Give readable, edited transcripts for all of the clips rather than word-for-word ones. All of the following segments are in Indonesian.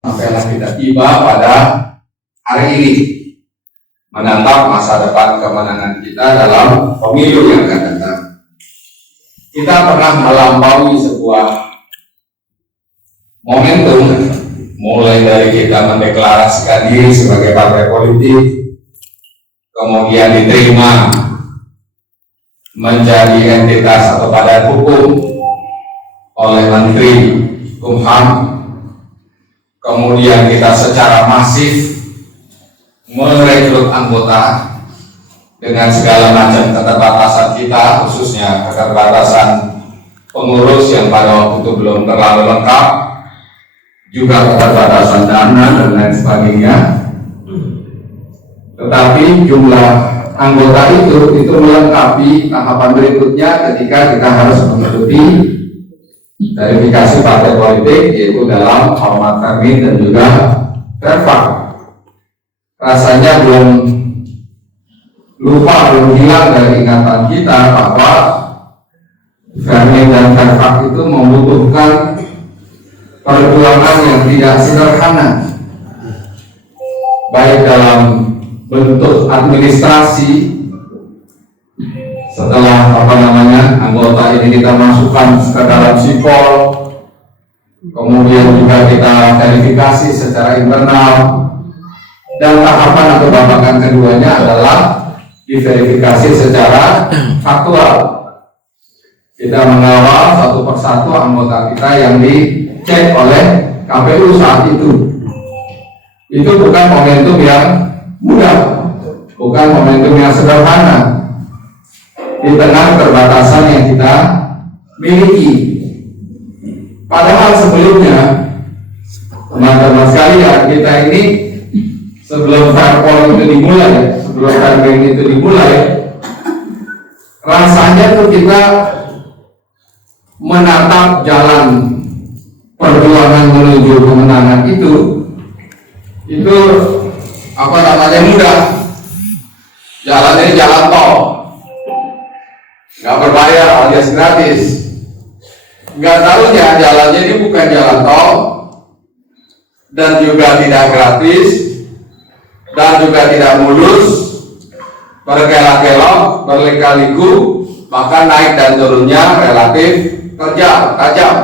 sampailah kita tiba pada hari ini menatap masa depan kemenangan kita dalam pemilu yang akan datang. Kita pernah melampaui sebuah momentum, mulai dari kita mendeklarasikan diri sebagai partai politik, kemudian diterima menjadi entitas atau badan hukum oleh Menteri Kumham. Kemudian kita secara masif merekrut anggota dengan segala macam keterbatasan kita, khususnya keterbatasan pengurus yang pada waktu itu belum terlalu lengkap, juga keterbatasan dana dan lain sebagainya. Tetapi jumlah anggota itu melengkapi tahapan berikutnya ketika kita harus mengikuti verifikasi partai politik, yaitu dalam format termin dan juga verfak. Rasanya belum hilang dari ingatan kita bahwa termin dan verfak itu membutuhkan perjuangan yang tidak sederhana, baik dalam bentuk administrasi. Setelah anggota ini kita masukkan ke dalam sipol, kemudian juga kita verifikasi secara internal, dan tahapan atau babakan keduanya adalah diverifikasi secara faktual. Kita mengawal satu persatu anggota kita yang dicek oleh KPU saat itu. Itu bukan momentum yang mudah, bukan momentum yang sederhana di tengah keterbatasan yang kita miliki. Padahal sebelumnya, teman-teman sekalian, kita ini sebelum verpol itu dimulai, sebelum verpol itu dimulai, rasanya tuh kita menatap jalan perjuangan menuju kemenangan itu mudah. Jalan ini jalan tol, nggak berbayar alias gratis. Nggak tahunya jalannya ini bukan jalan tol, dan juga tidak gratis, dan juga tidak mulus, berkelak-kelok, berliku-liku, bahkan naik dan turunnya relatif tajam.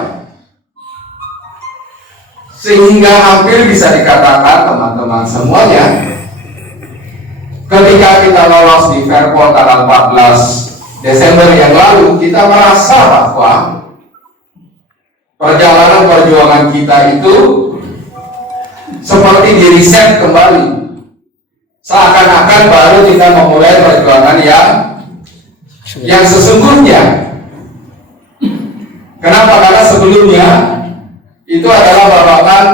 Sehingga hampir bisa dikatakan teman-teman semuanya, ketika kita lolos di verpol tanggal 14 Desember yang lalu, kita merasa bahwa perjalanan perjuangan kita itu seperti diriset kembali, seakan-akan baru kita memulai perjuangan yang sesungguhnya. Kenapa? Karena sebelumnya itu adalah babakan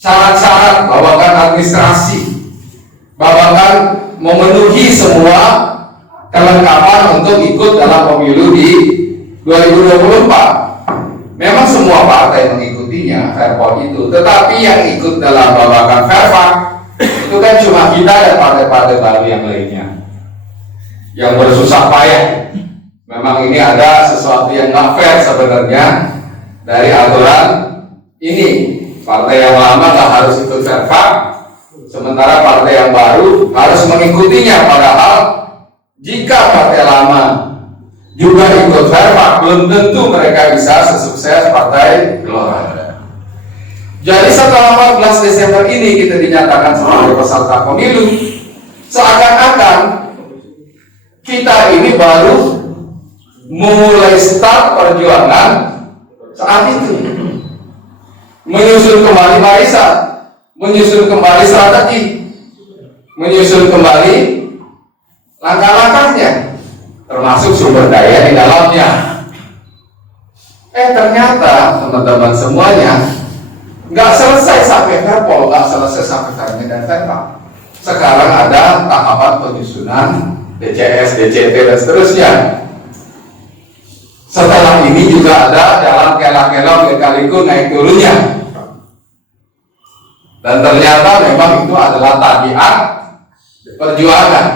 syarat-syarat, babakan administrasi, babakan memenuhi semua kelengkapan untuk ikut dalam pemilu di 2024. Memang semua partai mengikutinya verpol itu, tetapi yang ikut dalam babakan verfak itu kan cuma kita dan partai-partai baru yang lainnya yang bersusah payah. Memang ini ada sesuatu yang nggak fair sebenarnya dari aturan ini. Partai yang lama nggak harus ikut verfak, sementara partai yang baru harus mengikutinya. Padahal jika partai lama juga ikut verfak, belum tentu mereka bisa sesukses Partai Gelora. Jadi setelah 14 Desember ini kita dinyatakan sebagai peserta pemilu, seakan-akan kita ini baru memulai start perjuangan saat itu, menyusun kembali barisan, menyusun kembali strategi, menyusun kembali langkah-langkahnya, termasuk sumber daya di dalamnya. Ternyata teman-teman semuanya nggak selesai sampai verpol, nggak selesai sampai termin dan verfak. Sekarang ada tahapan penyusunan DCS, DCT dan seterusnya. Setelah ini juga ada jalan kelak-kelok, lika-liku, naik turunnya. Dan ternyata memang itu adalah tabiat perjuangan.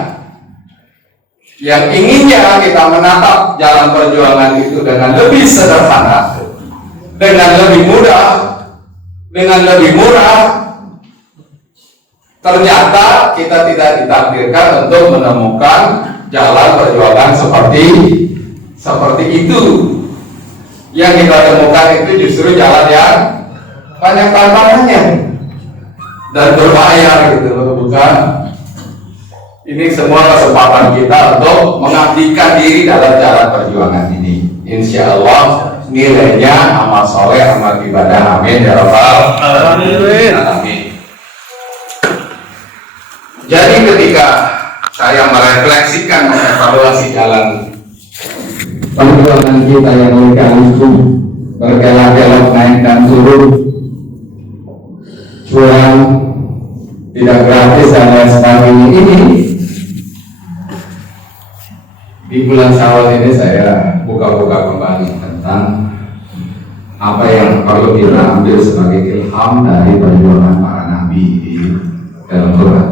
Yang inginnya kita menatap jalan perjuangan itu dengan lebih sederhana, dengan lebih mudah, dengan lebih murah, ternyata kita tidak ditakdirkan untuk menemukan jalan perjuangan seperti itu. Yang kita temukan itu justru jalan yang banyak tantangannya dan berbahaya gitu loh, bukan? Ini semua kesempatan kita untuk mengabdikan diri dalam jalan perjuangan ini. Insya Allah nilainya amal soleh, amal ibadah. Amin ya rabbal alamin. Jadi ketika saya merefleksikan, mengevaluasi jalan perjuangan kita yang liku, berkelok-kelok naik dan turun, curang, tidak gratis dan lain sebagainya ini, di bulan Syawal ini saya buka-buka kembali tentang apa yang perlu kita ambil sebagai ilham dari perjuangan para nabi di dalam Quran.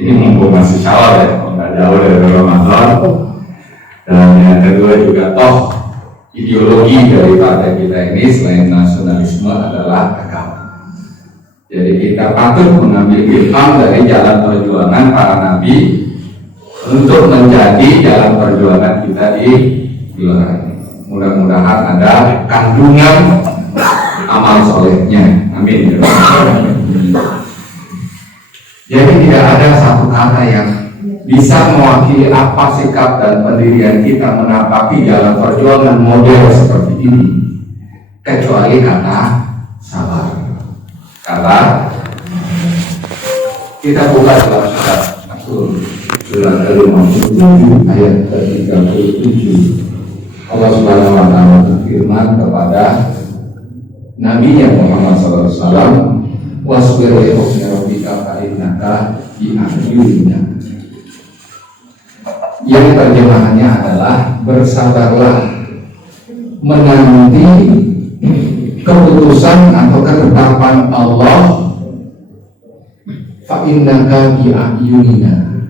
Ini mumpung masih Syawal ya, nggak jauh dari Ramadan. Dan yang kedua juga toh ideologi dari partai kita ini selain nasionalisme adalah agama. Jadi kita patut mengambil ilham dari jalan perjuangan para nabi untuk menjadi jalan perjuangan kita di luar ini. Mudah-mudahan ada kandungan amal solehnya. Amin. Jadi tidak ada satu kata yang bisa mewakili apa sikap dan pendirian kita menapaki jalan perjuangan model seperti ini, kecuali kata sabar. Kata kita buka dalam surat Al-Qur'an ke-57 ayat ke-37. Allah Subhanahu wa taala berfirman kepada Nabi Muhammad SAW, wasbir li hukmi rabbika fa innaka bi a'yunina. Yang terjemahannya adalah bersabarlah menanti keputusan atau ketetapan Allah, fa innaka bi a'yunina,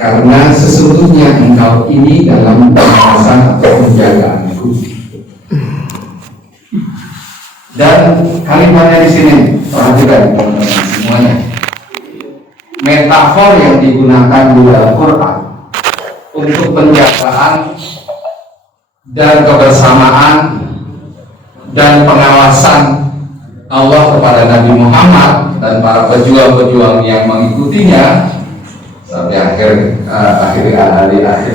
karena sesungguhnya engkau ini dalam pengawasan atau penjagaanku. Dan kalimatnya di sini perhatikan teman-teman semuanya. Metafor yang digunakan di dalam Quran untuk penjagaan dan kebersamaan dan pengawasan Allah kepada Nabi Muhammad dan para pejuang-pejuang yang mengikutinya sampai akhir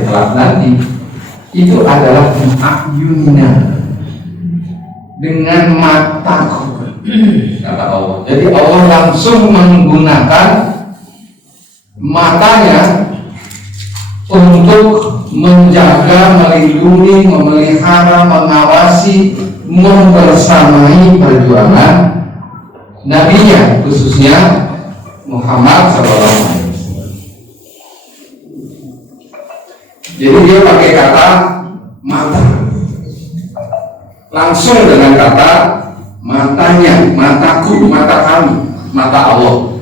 kelak nanti, itu adalah akyunina, dengan mataku, kata Allah. Jadi Allah langsung menggunakan matanya untuk menjaga, melindungi, memelihara, mengawasi, membersamai perjuangan nabinya, khususnya Muhammad SAW. Jadi dia pakai kata mata, langsung dengan kata matanya, mataku, mata kami, mata Allah.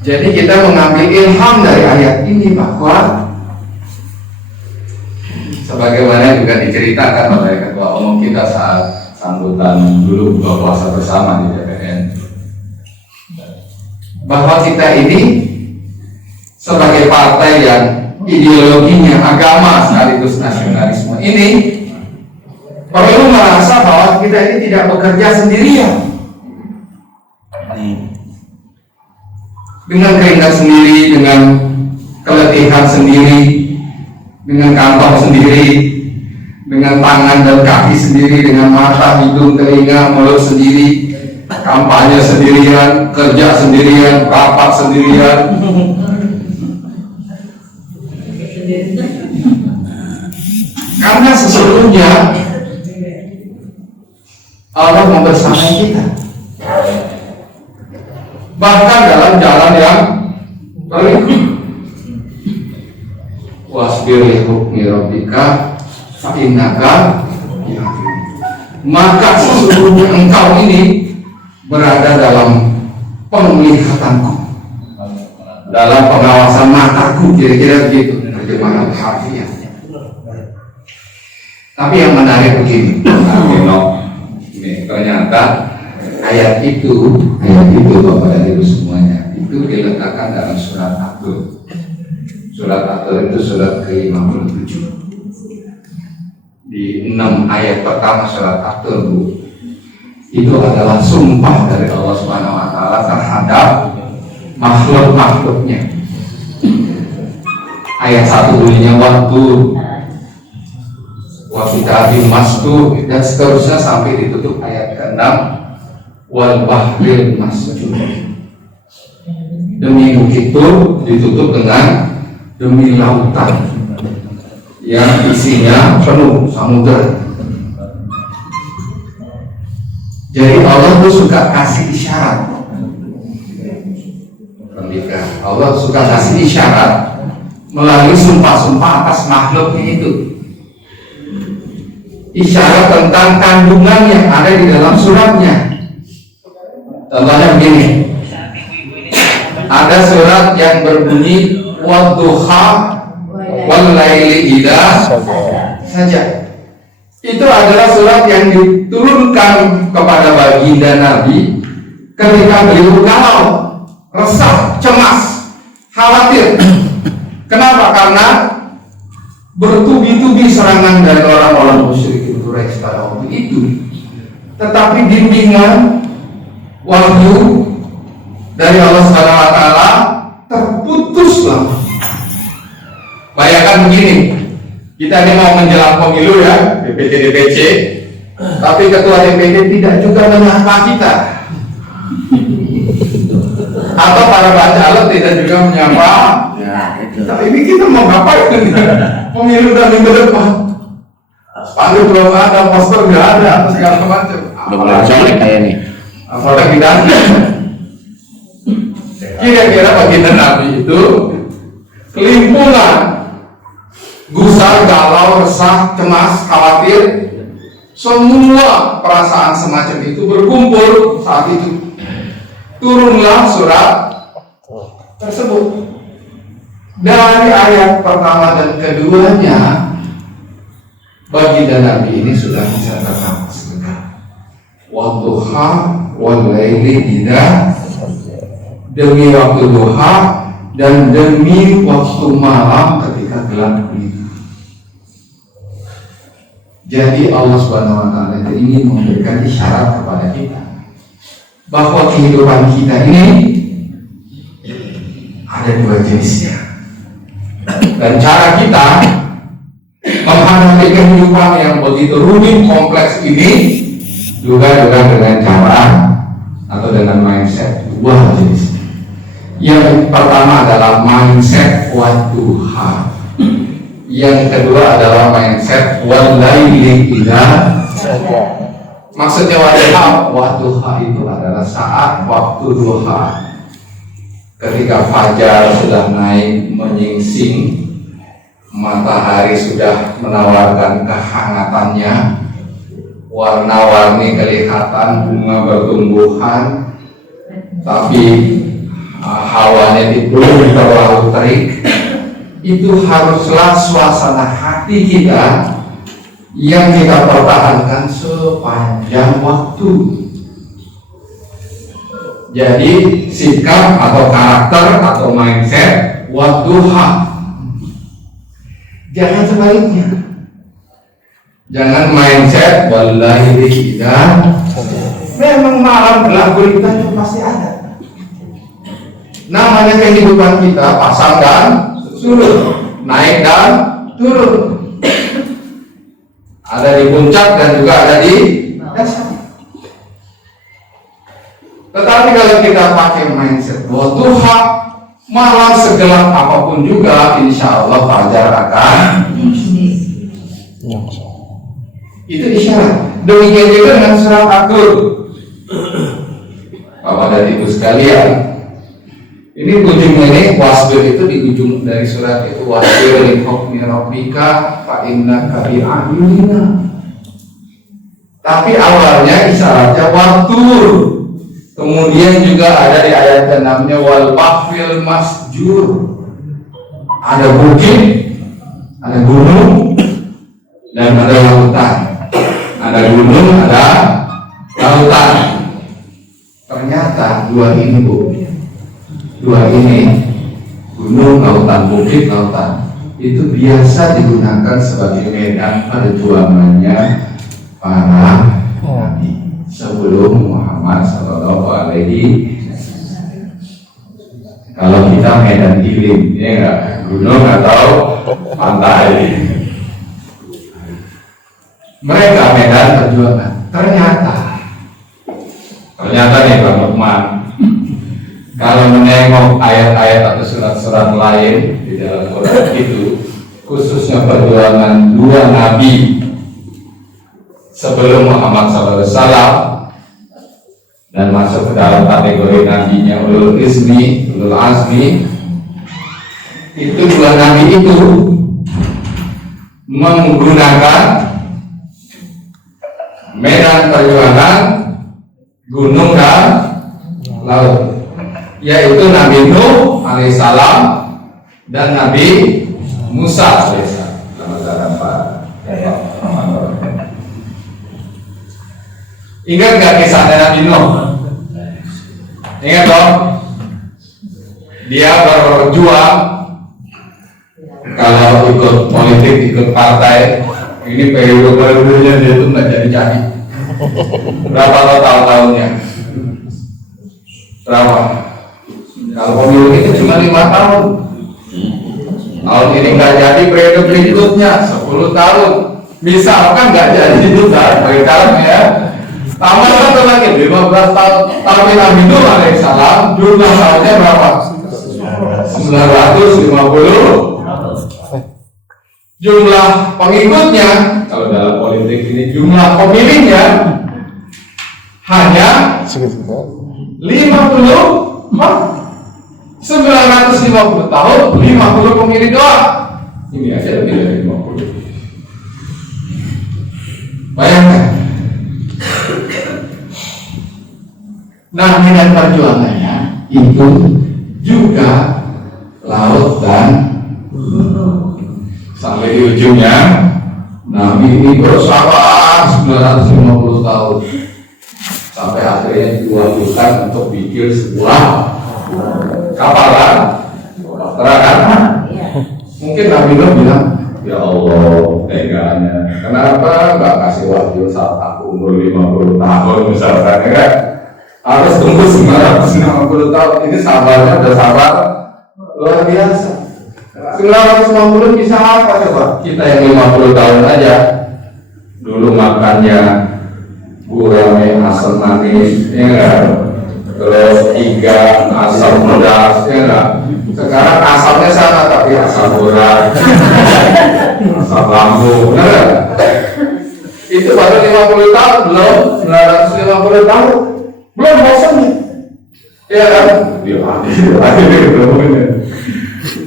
Jadi kita mengambil ilham dari ayat ini bahwa sebagaimana juga diceritakan oleh ketua umum kita saat sambutan dulu buka puasa bersama di DPN, bahwa kita ini sebagai partai yang ideologinya agama sekaligus nasionalisme ini perlu merasa bahwa kita ini tidak bekerja sendirian, dengan keringat sendiri, dengan keletihan sendiri, dengan kantong sendiri, dengan tangan dan kaki sendiri, dengan mata, hidung, telinga, mulut sendiri, kampanye sendirian, kerja sendirian, rapat sendirian. Karena sesungguhnya Allah membersamai kita, bahkan dalam jalan yang terlebih. Wasbir li hukmi rabbika fa innaka bi a'yunina. Maka sesungguhnya engkau ini berada dalam penglihatanku, dalam pengawasan mataku, kira-kira begitu terjemahan harfiah. Tapi yang menarik begini, ini ternyata ayat itu Bapak dan Ibu semuanya itu diletakkan dalam surat At-Tur. Surat At-Tur itu surat ke-57. Di 6 ayat pertama surat At-Tur itu adalah sumpah dari Allah Subhanahu wa taala terhadap makhluk-makhluknya. Ayat 1 bunyinya wa kitabim mastur dan seterusnya sampai ditutup ayat ke-6 wal bahril masjur. Demi bukit itu ditutup dengan demi lautan yang isinya penuh samudera. Jadi Allah tuh suka kasih isyarat. Allah suka kasih isyarat melalui sumpah-sumpah atas makhluknya itu. Isyarat tentang kandungan yang ada di dalam suratnya. Contohnya begini, ada surat yang berbunyi wadduha wal laili idza saja. Itu adalah surat yang diturunkan kepada baginda Nabi ketika beliau galau, resah, cemas, khawatir. Kenapa? Karena bertubi-tubi serangan dari orang-orang musyrik Quraisy pada waktu itu. Tetapi bimbingan wahyu dari Allah Subhanahu wa taala terputuslah. Bayangkan begini, kita ini mau menjelang pemilu ya, DPC, tapi ketua DPD tidak juga menyapa kita, atau para bacalek tidak juga menyapa. Tapi ini kita mau ngapain? Pemilu dan minggu depan, spanduk belum ada, poster nggak ada, segala macam. Belum kayak ini. Apalagi kita kira-kira baginda Nabi itu kelimpungan, gusar, galau, resah, cemas, khawatir. Semua perasaan semacam itu berkumpul saat itu. Turunlah surat tersebut. Dari ayat pertama dan keduanya, baginda Nabi ini sudah bisa bernafas lega. Wadduha wal laili idza, demi waktu duha dan demi waktu malam ketika gelap gulita. Jadi Allah Subhanahu wa taala itu ingin memberikan isyarat kepada kita bahwa kehidupan kita ini ada dua jenisnya. Dan cara kita menghadapi kehidupan yang begitu rumit kompleks ini juga dengan cara atau dengan mindset dua jenis. Yang pertama adalah mindset wadduha. Yang kedua adalah mindset wal laili idza saja. Maksudnya wadduha itu adalah saat waktu duha. Ketika fajar sudah naik menyingsing, matahari sudah menawarkan kehangatannya, warna-warni kelihatan, bunga bertumbuhan, tapi hawanya belum terlalu terik. Itu haruslah suasana hati kita yang kita pertahankan sepanjang waktu. Jadi sikap atau karakter atau mindset wadduha. Jangan sebaliknya. Jangan mindset wallahi idza. Memang malam gelap gulita itu pasti ada. Namanya kehidupan kita pasang dan surut, naik dan turun. Ada di puncak dan juga ada di dasar. Tetapi kalau kita pakai mindset wadduha, malam segelap apapun juga, insya Allah fajar akan itu isyarat. Demikian juga dengan surat At-Tur. Bapak dan Ibu sekalian, ini ujungnya ini wasbir itu di ujung dari surat itu, wasbir li hukmi rabbika fa innaka bi a'yunina. Tapi awalnya isyaratnya wattur. Kemudian juga ada di ayat ke-6-nya wal bahfil masjur. Ada bukit, ada gunung, dan ada lautan lautan. Ada gunung, ada lautan. Ternyata dua ini gunung, lautan, bukit, lautan, itu biasa digunakan sebagai medan perjuangannya para nabi sebelum Muhammad Sallallahu Alaihi. Kalau kita medan ilim, ya enggak, gunung atau pantai, mereka medan perjuangan. Ternyata nih Bang Lukman, kalau menengok ayat-ayat atau surat-surat lain di dalam Quran itu, khususnya perjuangan dua nabi sebelum Muhammad SAW dan masuk ke dalam kategori nabinya ulul azmi, itu dua nabi itu menggunakan medan perjuangan gunung dan laut, yaitu Nabi Nuh alaihissalam dan Nabi Musa alaihissalam. Ingat nggak kisahnya Nabi Nuh? Ingat dong? Dia berjuang, kalau ikut politik, ikut partai, ini periode-periodenya dia itu nggak jadi. Berapa tahun-tahunnya? Berapa? Kalau pemilu itu cuma 5 tahun. Tahun ini nggak jadi, periode berikutnya 10 tahun. Misalkan nggak jadi itu kan, bagaimana ya? Tambah satu lagi 15 tahun. Tapi Nabi Nuh alaihissalam jumlah tahunnya berapa? 950. Jumlah pengikutnya, kalau dalam politik ini jumlah pemilihnya hanya 50, 950 tahun, 50 pemilih doang. Ini aja lebih dari 50. Bayangkan. Nah, medan perjuangannya itu juga laut dan sampai di ujungnya Nabi ini bersabar 950 tahun sampai akhirnya diwajibkan untuk bikin sebuah kapal kan? Mungkin Nabi Nuh bilang, ya Allah, teganya, kenapa nggak kasih wahyu saat aku umur 50 tahun misalkan, ya kan? Harus tunggu 950 tahun. Ini sabarnya udah sabar luar biasa. 950 bisa apa coba? Kita yang 50 tahun aja dulu makannya gurame asam manis, ya enggak? Terus iga asam pedas, ya enggak? Sekarang asamnya sama tapi asam urat, asam lambung, benar enggak? Itu baru 50 tahun, belum 950 tahun, belum bosan nih, ya kan?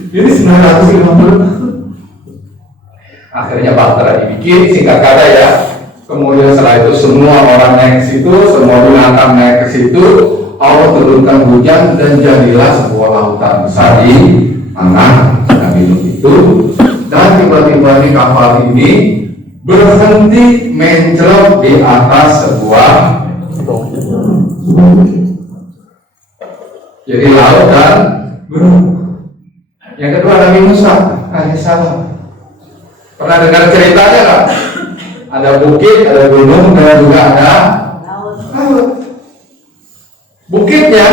Ini 950. Akhirnya bahtera dibikin, singkat kata ya. Kemudian setelah itu semua orang naik ke situ, semua binatang naik ke situ. Allah turunkan hujan dan jadilah sebuah lautan besar di tengah Nabi Nuh itu. Dan tiba-tiba di kapal ini berhenti mencrot di atas sebuah jadi laut dan gunung. Yang kedua Nabi Musa alaihissalam. Pernah dengar ceritanya kan? Ada bukit, ada gunung, dan juga ada laut. Bukitnya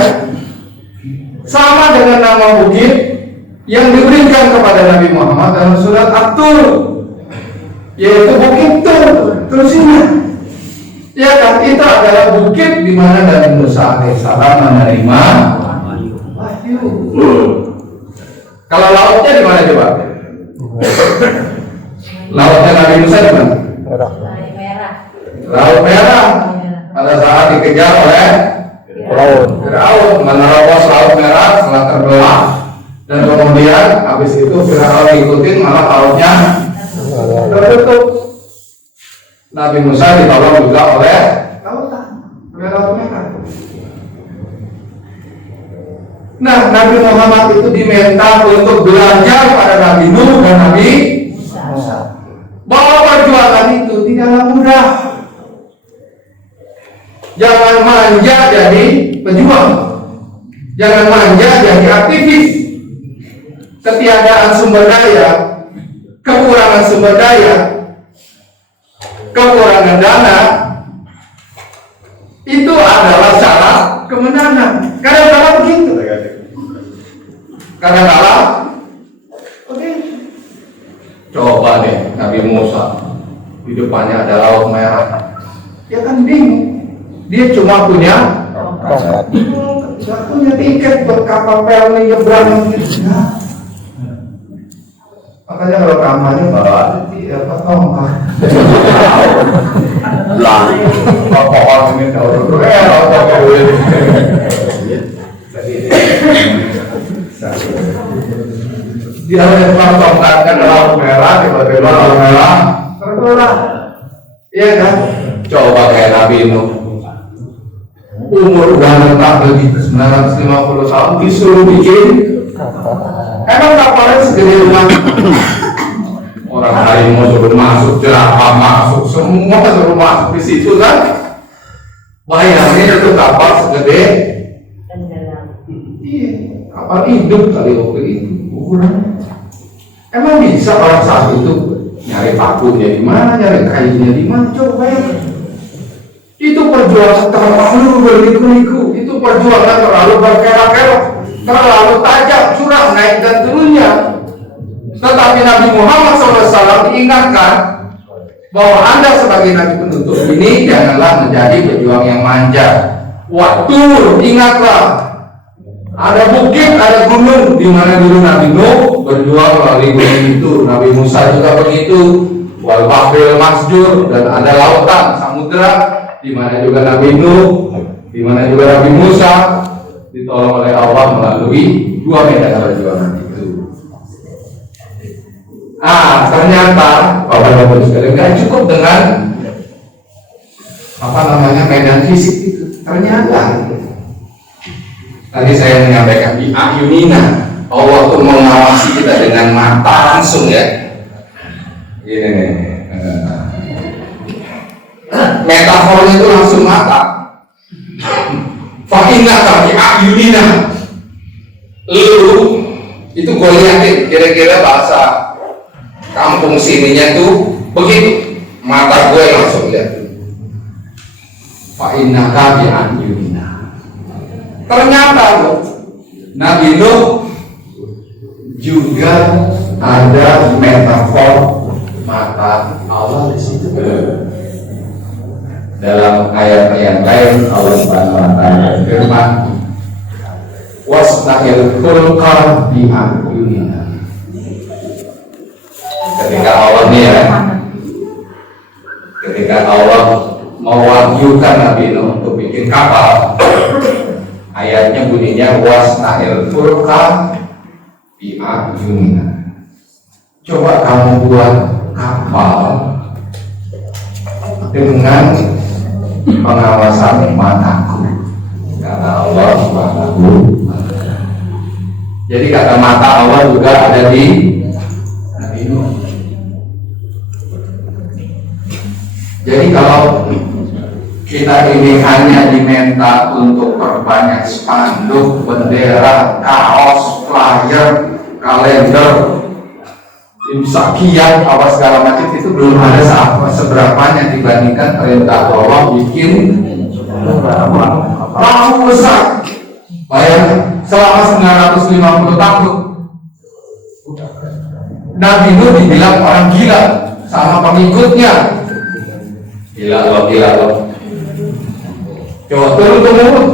sama dengan nama bukit yang diberikan kepada Nabi Muhammad dalam surat At-Tur, yaitu bukit Tur Sinai. Ya kan, itu adalah bukit di mana Nabi Musa alaihissalam menerima wahyu. Kalau lautnya di mana coba? Lautnya Nabi Musa di mana? Laut Merah. Pada saat dikejar oleh Firaun, menerobos Laut Merah setelah terbelah, dan kemudian habis itu Firaun ikutin, malah lautnya tertutup. Nabi Musa ditolong juga oleh Laut Merah. Nah, Nabi Muhammad itu diminta untuk belajar pada Nabi Nuh dan Nabi Musa bahwa perjuangan itu tidaklah mudah. Jangan manja jadi pejuang, jangan manja jadi aktivis. Ketiadaan sumber daya, kekurangan sumber daya, kekurangan dana, itu adalah syarat kemenangan. Kadang-kadang begitu. Kadang-kadang oke. Coba deh Nabi Musa, di depannya ada laut merah. Dia kan bingung. Dia cuma punya nggak punya tiket buat kapal pelni nyebrang gitu. Makanya kalau kampanye bawa apa tongkat. Lah, pohon ini tahu dulu dia lempar tongkat ke laut merah, tiba-tiba laut merah terbelah. Iya kan? Coba kayak Nabi Nuh, umur udah menetap lebih 950 tahun, disuruh bikin. Emang kapalnya segede rumah. Orang harimau suruh masuk, jerapah masuk, semua suruh masuk di situ kan? Bayangin itu kapal segede. Iya, kapal hidup kali waktu itu. Emang bisa orang satu itu nyari pakunya di mana, nyari kayunya di mana? Coba ya. Itu perjuangan terlalu berliku-liku, itu perjuangan terlalu berkelok-kelok, terlalu tajam, curang, naik dan turunnya. Tetapi Nabi Muhammad SAW diingatkan bahwa Anda sebagai Nabi penutup ini janganlah menjadi pejuang yang manja. Waktu ingatlah, ada bukit, ada gunung, di mana dulu Nabi Nuh berjuang melalui gunung itu. Nabi Musa juga begitu, wal bahril masjur, dan ada lautan, samudera, di mana juga Nabi Nuh, di mana juga Nabi Musa ditolong oleh Allah melalui dua medan perjuangan itu. Ternyata Bapak-bapak sekalian nggak cukup dengan medan fisik itu. Ternyata tadi saya menyampaikan di ayunina, Allah tuh mengawasi kita dengan mata langsung ya. Gini nih, metafornya itu langsung mata. Fa'innaka bi ayunina, lu itu gue liatin kira-kira bahasa kampung sininya tuh begitu, mata gue langsung lihat. Fa'innaka bi ayunina. Ternyata loh, Nabi Nuh juga ada metafor mata Allah di situ. Dalam ayat yang lain Allah Subhanahu wa taala berfirman, "Wasna'il fulka bi a'yunina." Ketika Allah mewahyukan Nabi Nuh untuk bikin kapal, ayatnya bunyinya wasna'il fulka bi a'yunina. Coba kamu buat kapal dengan pengawasan mataku, kata Allah Subhanahu. Jadi kata mata Allah juga ada di Nabi Nuh. Jadi kalau kita ini hanya diminta untuk perbanyak spanduk, bendera, kaos, flyer, kalender, imsakian, apa segala macam, itu belum ada seberapanya dibandingkan perintah Allah bikin perahu besar. Bayangkan selama 950 tahun Nabi Nuh dibilang orang gila sama pengikutnya. Gila loh. Coba turun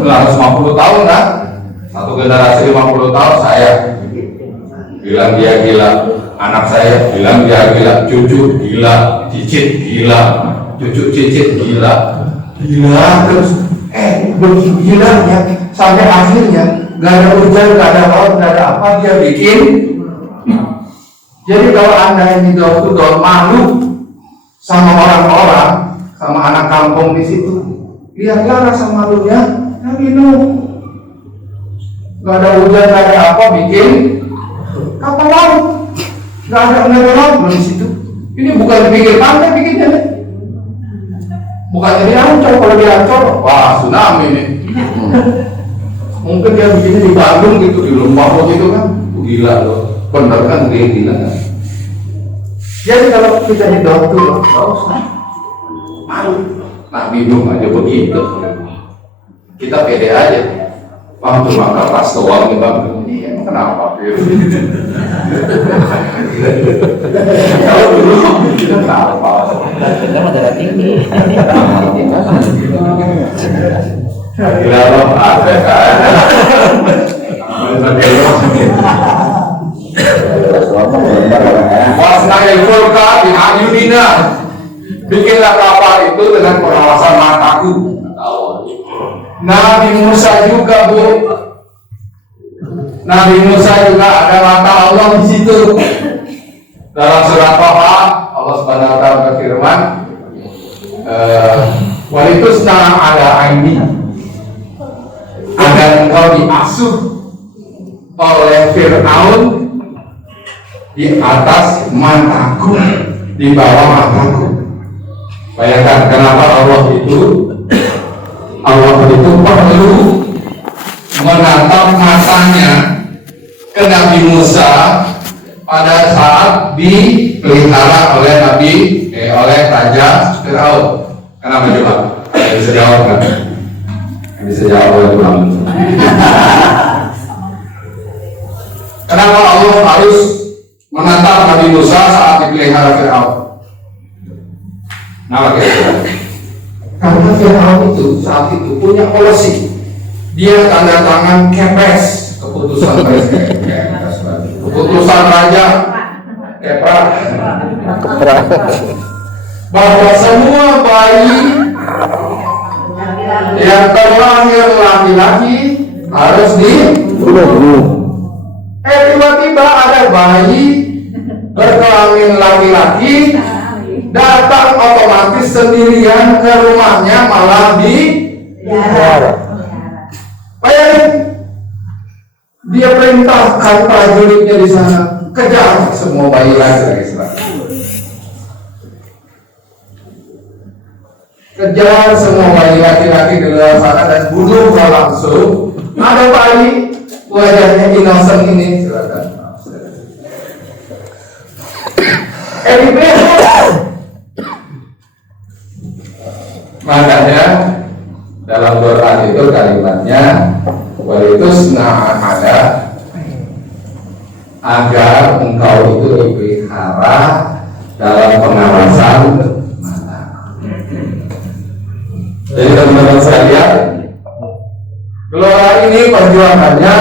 950 tahun kan? Satu generasi 50 tahun saya bilang dia gila, anak saya bilang dia gila, cucu gila, cicit gila, cucu cicit gila, terus gila ya, sampai akhirnya gak ada hujan, gak ada laut, gak ada apa, dia bikin. Jadi kalau Anda ini gaul malu sama orang-orang, sama anak kampung di situ, lihatlah rasa malunya Nabi Nuh. Gak ada hujan, gak ada apa, bikin kapal laut, gak ada laut di situ. Ini bukan di pinggir pantai bikinnya. Bukan jadi Ancol, kalau di Ancol, wah tsunami nih. Mungkin dia begini di Bandung gitu, di Lombok gitu kan, gila loh, bener kan dia gila kan. Jadi kalau kita hidup tuh, nggak usah malu, nah minum aja begitu. Kita pede aja, bang cuma kertas doang nih bang, iya kenapa? Kalau dulu kita kenapa? Kita mah darah tinggi. Gila loh, ada kan? Wasna'il fulka bi ayunina. Bikinlah kapal itu dengan pengawasan mataku. Nabi Musa juga, Bu. Nabi Musa juga ada mata Allah di situ. Dalam surat Thaha, Allah Subhanahu wa taala berfirman, "Walitusna ala aini." Agar engkau diasuh oleh Fir'aun di atas mataku, di bawah mataku. Bayangkan kenapa Allah itu perlu menatap matanya ke Nabi Musa pada saat dipelihara oleh oleh Raja Fir'aun. Kenapa coba? Bisa jawab kan? Bisa jawab oleh Tuhan. Kenapa Allah harus menatap Nabi Musa saat dipelihara Fir'aun? Nah, karena Fir'aun itu saat itu punya polisi. Dia tanda tangan kepres, keputusan presiden, keputusan raja, kepres, bahwa semua bayi yang terlahir laki-laki harus dibunuh. Tiba-tiba ada bayi berkelamin laki-laki datang otomatis sendirian ke rumahnya, malah bayangin, dia perintahkan prajuritnya di sana kejar semua bayi laki-laki. Kejar semua bayi laki-laki di luar sana dan bunuh langsung. Ada bayi wajahnya innocent ini, silakan. Makanya dalam Quran itu kalimatnya walitusna ada, agar engkau itu dipelihara dalam pengawasan mata. Jadi teman-teman sekalian, Gelora ini perjuangannya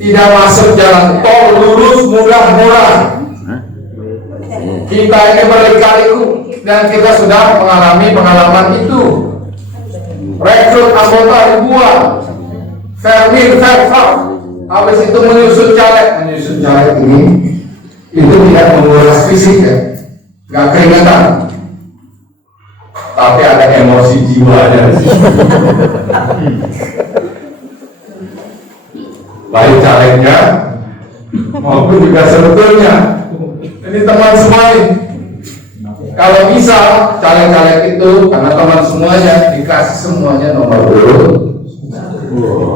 tidak masuk jalan tol lurus murah-murah. Kita ini berliku dan kita sudah mengalami pengalaman itu. Rekrut anggota ribuan, Fermin, habis itu menyusun caleg ini itu tidak menguras fisik ya, nggak keringetan, tapi ada emosi jiwanya. Baik calegnya maupun juga sebetulnya. Ini teman semua ini, kalau bisa caleg-caleg itu karena teman semuanya dikasih semuanya nomor urut 1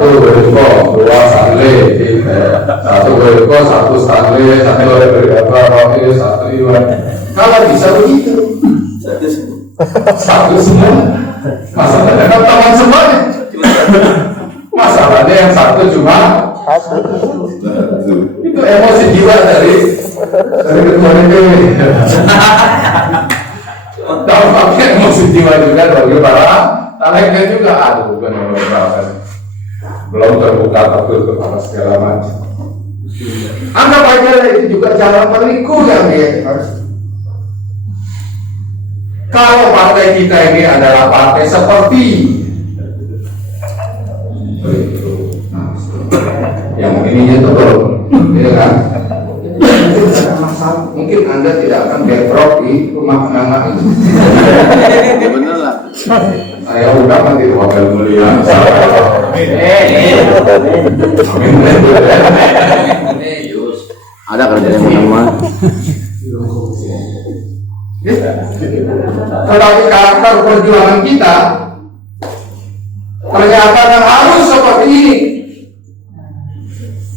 Beriko, 2 Stanley, 1 Beriko, 1 Stanley, 1 Beriko, 1 Iwan. Kalau bisa begitu, satu semua. Masalahnya kan teman semuanya. Masalahnya yang satu cuma itu emosi jiwa dari ketua DPW. Dampaknya emosi jiwa juga bagi para calegnya juga. Aduh, bukan belum terbuka betul kepada segala macam. Anggap aja itu juga jalan meniku yang harus. Kalau partai kita ini adalah partai seperti yang ininya itu belum, ya kan? Mungkin Anda tidak akan bentrok di rumah anak itu. Ya benar lah. Saya udah nanti wakil mulia. Ada kerjanya teman-teman. Tetapi karakter perjuangan kita ternyata harus seperti ini.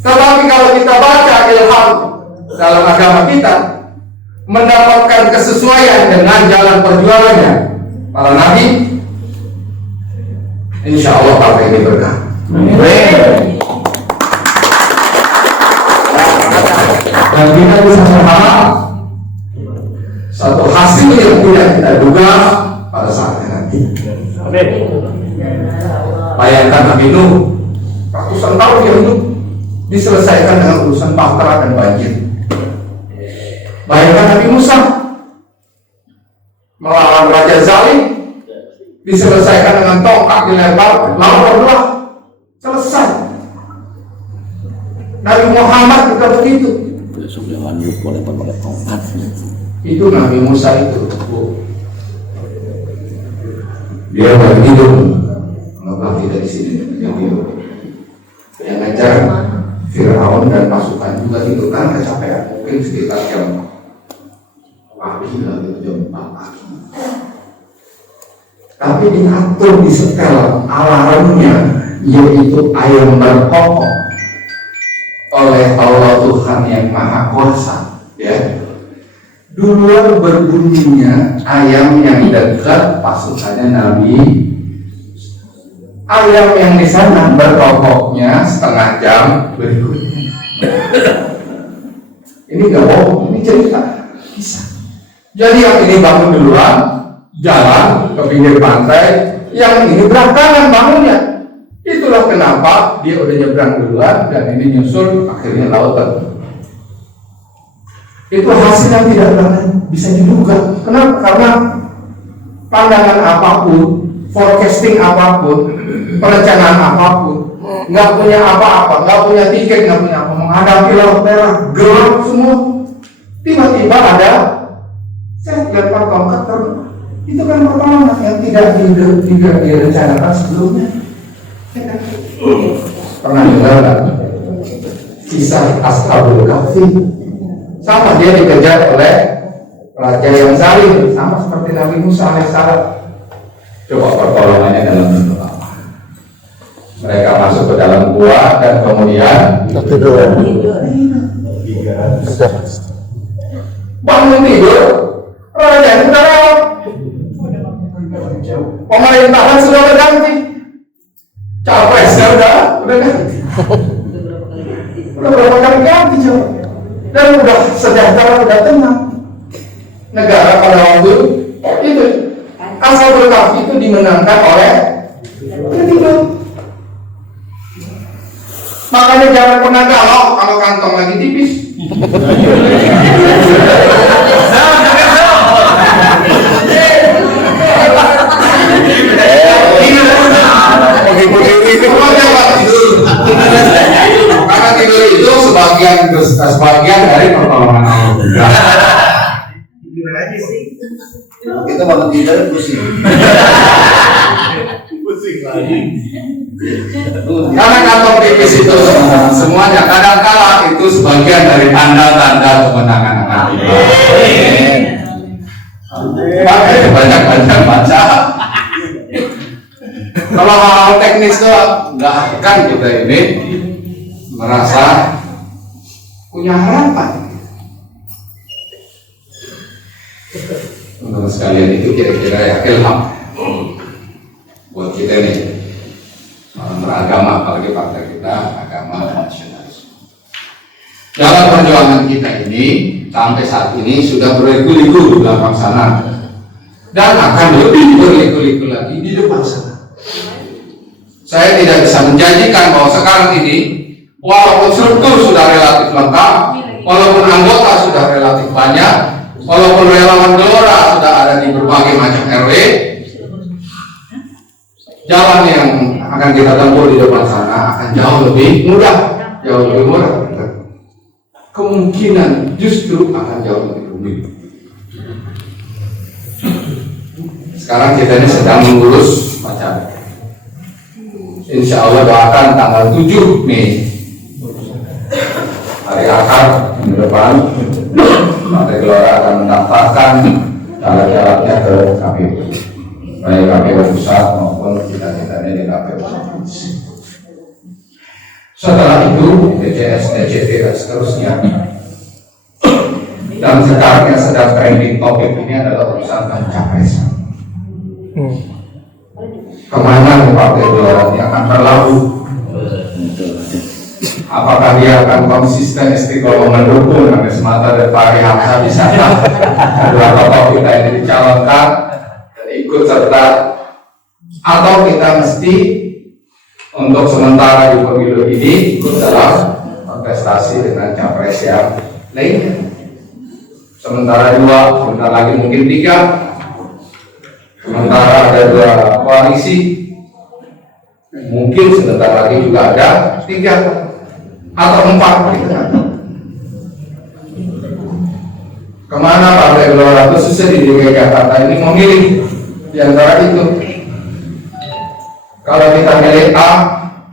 Tetapi kalau kita baca ilham dalam agama kita, mendapatkan kesesuaian dengan jalan perjuangannya para nabi, insya Allah partai ini berkah. Dan kita bisa berharap satu hasil yang tidak kita duga pada saatnya nanti. Bayangkan Nabi Nuh, ratusan tahun dia hidup, diselesaikan dengan urusan bahtera dan banjir. Bayangkan Nabi Musa melawan Raja Zalim, diselesaikan dengan tongkat dilempar, lalu berbelah, selesai. Nabi Muhammad juga begitu. Besok jangan lupa lempar pakai tongkat. Itu Nabi Musa itu, dia baru hidup, nggak kita di sini, yang ngajar Fir'aun dan pasukan juga itu kan kecapean, mungkin sekitar jam pagi lah, jam 4 pagi. Tapi diatur di setel alarmnya, yaitu ayam berkokok oleh Allah Tuhan yang Maha Kuasa, ya. Duluan berbunyinya ayam yang dekat pasukannya Nabi. Ayam yang di sana berkokoknya setengah jam berikutnya. Ini gak bohong, ini cerita kisah. Jadi yang ini bangun duluan, jalan ke pinggir pantai, yang ini belakangan bangunnya. Itulah kenapa dia udah nyebrang duluan dan ini nyusul, akhirnya lautan. Itu hasil yang tidak bisa diduga. Kenapa? Karena pandangan apapun, forecasting apapun, perencanaan apapun, nggak punya apa-apa, nggak punya tiket, nggak punya apa, menghadapi laut merah, gelap semua. Tiba-tiba ada saya lempar tongkat terbang. Itu kan pertolongan yang tidak direncanakan sebelumnya. Pernah dengar kan kisah Ashabul Kahfi? Sama, dia dikejar oleh raja yang zalim, sama seperti Nabi Musa alaihissalam. Coba pertolongannya dalam bentuk apa? Mereka masuk ke dalam gua dan kemudian bangun tidur, raja itu sudah lewat, pemerintahan sudah berganti, capresnya udah ganti, udah berapa kali ganti coba. Dan udah sejahtera, udah tenang. Negara pada waktu itu Ashabul Kahfi itu dimenangkan oleh ketiga. Makanya jangan pernah galau kalau kantong lagi tipis. Karena tidur itu sebagian dari pertolongan Allah. Kita bangun tidur pusing. Pusing lagi. Karena kantong tipis itu semuanya kadang-kala itu sebagian dari tanda-tanda kemenangan anak kita. Makanya banyak-banyak baca. Kalau hal teknis itu nggak akan kita ini merasa punya harapan. Teman-teman sekalian, itu kira-kira ya ilham buat kita nih orang beragama, apalagi partai kita agama nasionalis. Dalam perjuangan kita ini sampai saat ini sudah berliku-liku di belakang sana dan akan lebih berliku-liku lagi di depan sana. Saya tidak bisa menjanjikan bahwa sekarang ini walaupun struktur sudah relatif lengkap, walaupun anggota sudah relatif banyak, walaupun relawan gelora sudah ada di berbagai macam RW, jalan yang akan kita tempuh di depan sana akan jauh lebih mudah, jauh lebih murah. Kemungkinan justru akan jauh lebih rumit. Sekarang kita ini sedang mengurus macam. Insya Allah doakan tanggal 7 Mei hari akad di depan Partai Gelora akan mendaftarkan caleg-calegnya ke KPU, baik KPU pusat maupun kita-kitanya di KPU provinsi. Setelah itu DCS, DCT dan seterusnya. Dan sekarang yang sedang trending topik ini adalah urusan pencapresan. Kemana partai Gelora ini akan berlalu? Apakah dia akan konsisten istiqomah mendukung Anies Mata dan Fahri Hamzah bisa kedua tokoh kita ini dicalonkan dan ikut serta, atau kita mesti untuk sementara di pemilu ini ikut dalam kontestasi dengan capres yang lainnya? Sementara 2, sebentar lagi mungkin 3. Sementara ada 2 koalisi, mungkin sebentar lagi juga ada 3 atau 4 gitu kan. Kemana Partai Gelora khususnya di DKI Jakarta ini memilih di antara itu? Kalau kita milih A,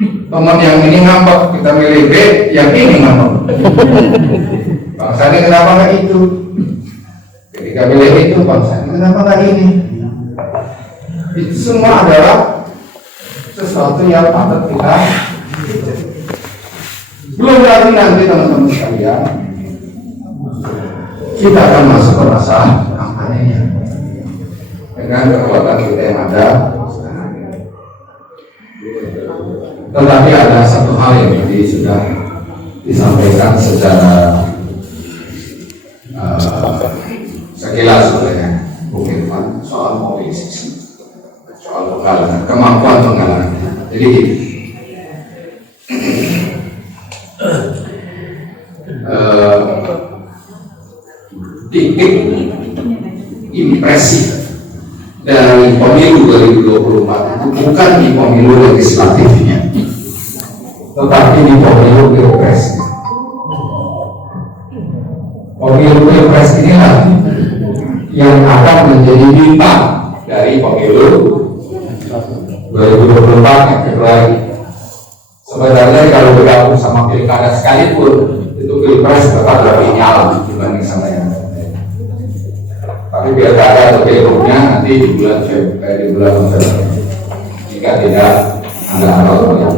teman yang ini ngambek, kita milih B, yang ini ngambek. Bang Sandi kenapa nggak itu? Ketika milih itu, Bang Sandi kenapa nggak ini? Itu semua adalah sesuatu yang patut kita. Belum lagi nanti teman-teman sekalian, kita akan masuk ke masa kampanye dengan kekuatan kita yang ada. Tetapi ada satu hal yang tadi sudah disampaikan secara sekilas oleh Bung Irfan soal mobilisasi, soal penggalangan, kemampuan penggalangan. Jadi gini, titik impresi dari pemilu 2024 itu bukan di pemilu legislatifnya, tetapi di pemilu pilpres. Pemilu pilpres inilah yang akan menjadi bintang dari pemilu 2024 yang Februari. Sebenarnya kalau bergabung sama pilkada sekalipun, itu pilpres tetap lebih nyala dibanding sama yang lain. Tapi pilkada atau pilgubnya nanti di bulan November, jika tidak ada hal yang.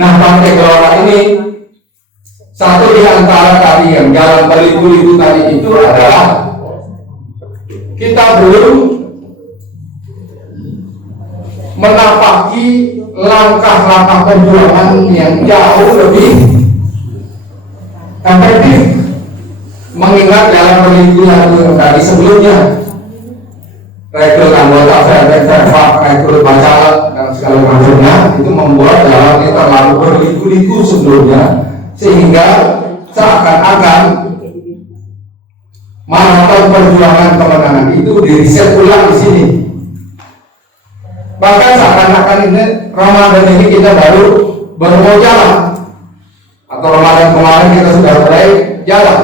Nah, Partai Gelora ini satu di antara tadi yang jalan berliku-liku tadi itu adalah kita belum menapaki langkah-langkah perjuangan yang jauh lebih efektif. Mengingat dalam berliku yang tadi sebelumnya, rekrut anggota Verva, rekrut bacalek dan segala macamnya itu membuat jalan ini terlalu berliku-liku sebelumnya, sehingga seakan-akan maraton perjuangan kemenangan itu diriset ulang di sini. Bahkan seakan-akan ini Ramadan ini kita baru mau jalan, atau Ramadan kemarin kita sudah mulai jalan,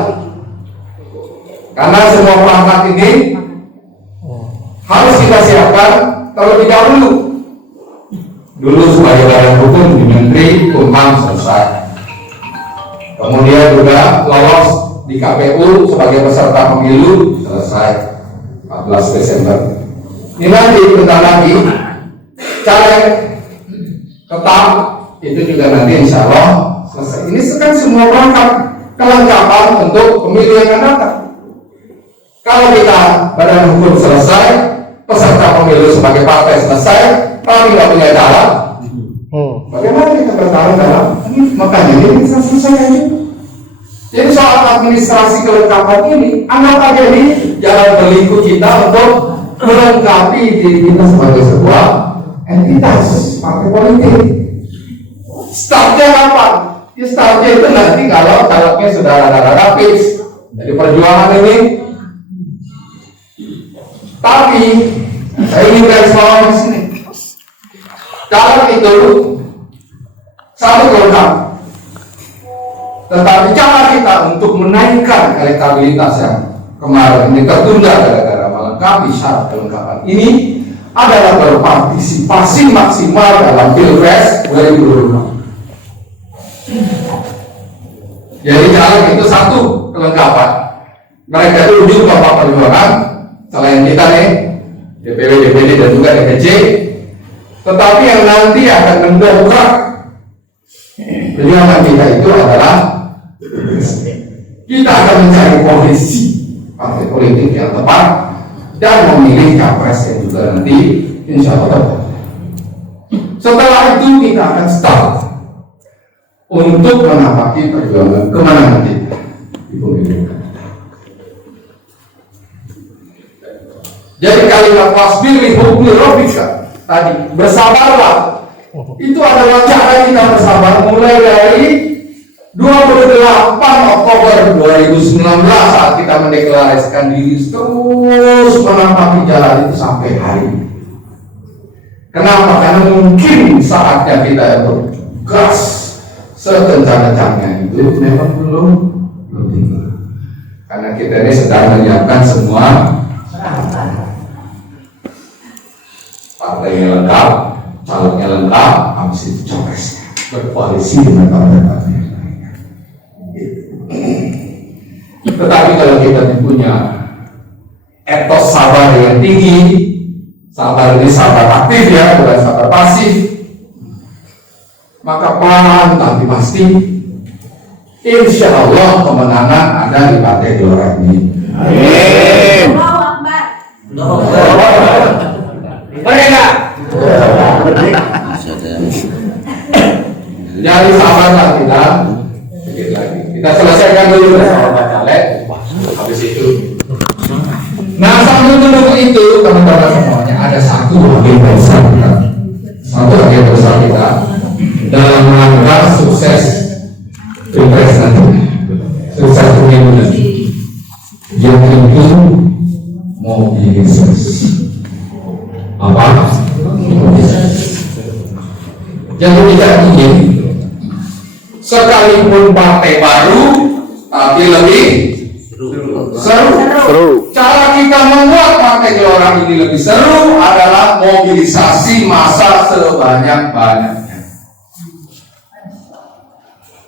karena semua perangkat ini harus kita siapkan terlebih dahulu. Dulu sebagai badan hukum di Menteri Hukum selesai, kemudian juga lolos di KPU sebagai peserta pemilu selesai 14 Desember. Ini nanti bentar lagi caleg tetap itu juga nanti insya Allah selesai. Ini kan semua perangkat kelengkapan untuk pemilu yang akan datang. Kalau kita badan hukum selesai, peserta pemilu sebagai partai selesai, tapi nggak punya jalan, bagaimana kita bertarung dalam ini? Makanya ini bisa selesai aja. Jadi soal administrasi kelengkapan ini, anggap aja ini jalan berliku kita untuk melengkapi diri kita sebagai sebuah entitas partai politik. Startnya kapan? Ya startnya itu nanti kalau calegnya sudah rada-rada fix. Jadi perjuangan ini. Tapi saya ingin garis bawah di sini. Caleg itu satu kelengkap. Tetapi cara kita untuk menaikkan elektabilitas yang kemarin ini tertunda gara-gara melengkapi syarat kelengkapan ini adalah berpartisipasi maksimal dalam Pilpres 2024. Jadi caleg itu satu kelengkapan. Mereka itu ujung Bapak Perjuangan selain kita nih, DPW, DPD dan juga DPC. Tetapi yang nanti akan mendongkrak perjuangan kita itu adalah kita akan mencari koalisi partai politik yang tepat dan memilih capres yang juga nanti insya Allah tepat. Setelah itu kita akan start untuk menapaki perjuangan kemenangan kita di pemilu. Jadi kalimat wasbir li hukmi rabbika tadi, bersabarlah. Itu adalah cara kita bersabar mulai dari 28 Oktober 2019 saat kita mendeklarasikan diri terus menampaki jalan itu sampai hari ini. Kenapa? Karena mungkin saatnya kita bergas sekencang-kencangnya itu memang belum tiba. Karena kita ini sedang menyiapkan semua partainya lengkap, calonnya lengkap, habis itu capresnya berkoalisi dengan partai-partai lainnya. Tetapi kalau kita punya etos sabar yang tinggi, sabar ini sabar aktif ya, bukan sabar pasif, maka pelan tapi pasti insya Allah kemenangan ada di Partai Gelora ini. Amin. Mereka jadi sabarlah kita sedikit lagi. Kita selesaikan dulu bersama Pak Caleg, habis itu. Nah sambil menunggu itu teman-teman semuanya ada satu agenda besar kita, dalam rangka sukses pilpres nanti, sukses pemilu nanti, yang itu mobilisasi. Apa? Yang tidak ingin sekalipun partai baru tapi lebih seru. Cara kita membuat Partai Gelora ini lebih seru adalah mobilisasi massa sebanyak-banyaknya.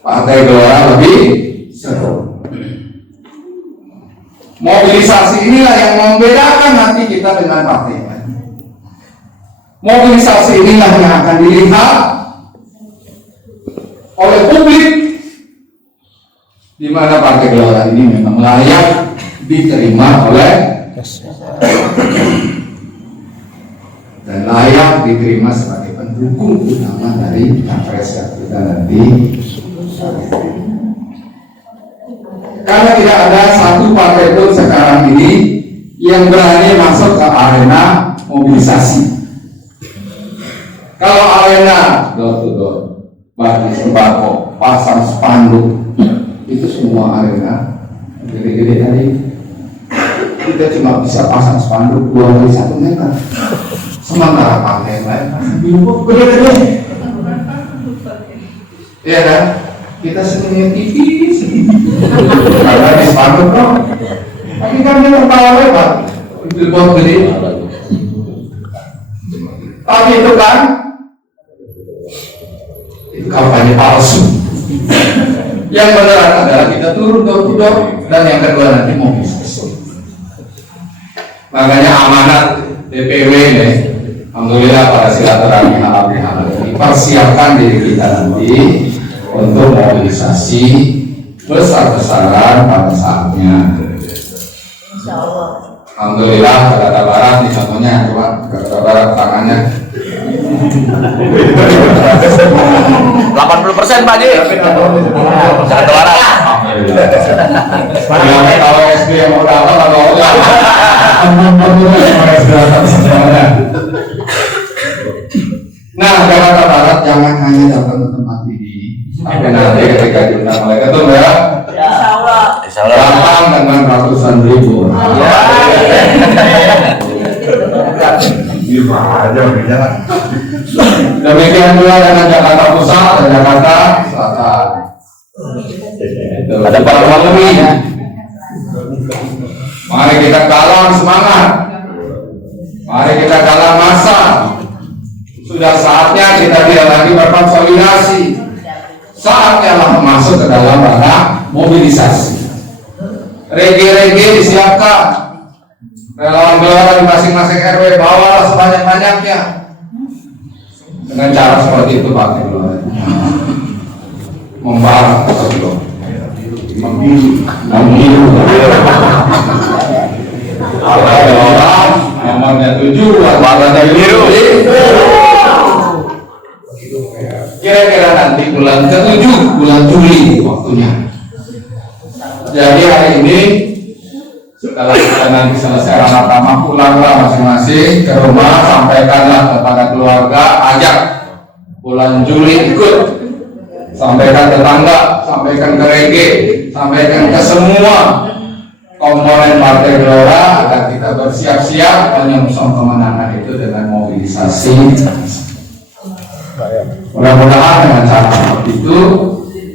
Partai Gelora lebih seru. Mobilisasi inilah yang membedakan nanti kita dengan partai lain. Mobilisasi inilah yang akan dilihat oleh publik, di mana Partai Gelora ini memang layak diterima oleh dan layak diterima sebagai pendukung utama dari capres yang kita nanti. Karena tidak ada satu partai pun sekarang ini yang berani masuk ke arena mobilisasi. Kalau arena door to door, bagi sembako, pasang spanduk, itu semua arena gede-gede tadi. Kita cuma bisa pasang spanduk 2 kali 1 meter. Sementara partai lain billboard gede-gede. Iya kan? Kita sebenarnya tipis. Karena di spanduk dong. Tapi kan dia tertawa lebar. Billboard gede. Tapi itu kan itu kampanye palsu. Yang beneran adalah kita turun door to door, dan yang kedua nanti mobilisasi. Makanya amanat DPW nih, alhamdulillah para silaturahmi halal ini persiapkan diri kita nanti untuk mobilisasi besar-besaran pada saatnya. Alhamdulillah Jakarta Barat nih contohnya, coba Jakarta Barat tangannya 80% Pak Haji. Jakarta Barat. Kalau SD yang mau dapat atau nah Jakarta Barat jangan hanya datang ke tempat ini, tapi nanti ketika diundang oleh ketum ya, Insya Allah. datang dengan ratusan ribu. Demikian juga dengan Jakarta Pusat dan Jakarta Selatan. Ada Pak Wakmi. Mari kita galang semangat. Mari kita galang massa. Sudah saatnya kita tidak lagi berkonsolidasi. Saatnya lah masuk ke dalam ranah mobilisasi. Rege-rege disiapkan. Relawan-relawan di masing-masing RW bawalah sebanyak-banyaknya. Dengan cara seperti itu Pak Ketua. Membarang Ketua. Menghiru. Ada orang namanya tujuan, namanya biru. Kira-kira nanti bulan ke-7, bulan Juli waktunya. Jadi hari ini setelah kita nanti selesai rapat tamah, pulanglah masing-masing ke rumah, sampaikanlah kepada keluarga, ajak bulan Juli ikut, sampaikan tetangga, sampaikan ke Rege, sampaikan ke semua komponen Partai Gelora agar kita bersiap-siap menyongsong kemenangan itu dengan mobilisasi. Mudah-mudahan dengan cara seperti itu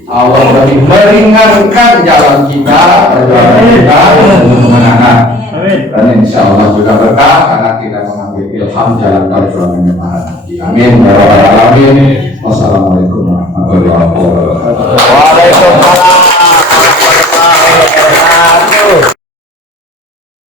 Allah lebih meringankan jalan kita, perjuangan kita untuk kemenangan. Dan insya Allah juga berkah karena kita mengambil ilham jalan perjuangannya para nabi. Amin. Ya Rabbal Alamin. Wassalamualaikum warahmatullahi wabarakatuh. Waalaikumsalam.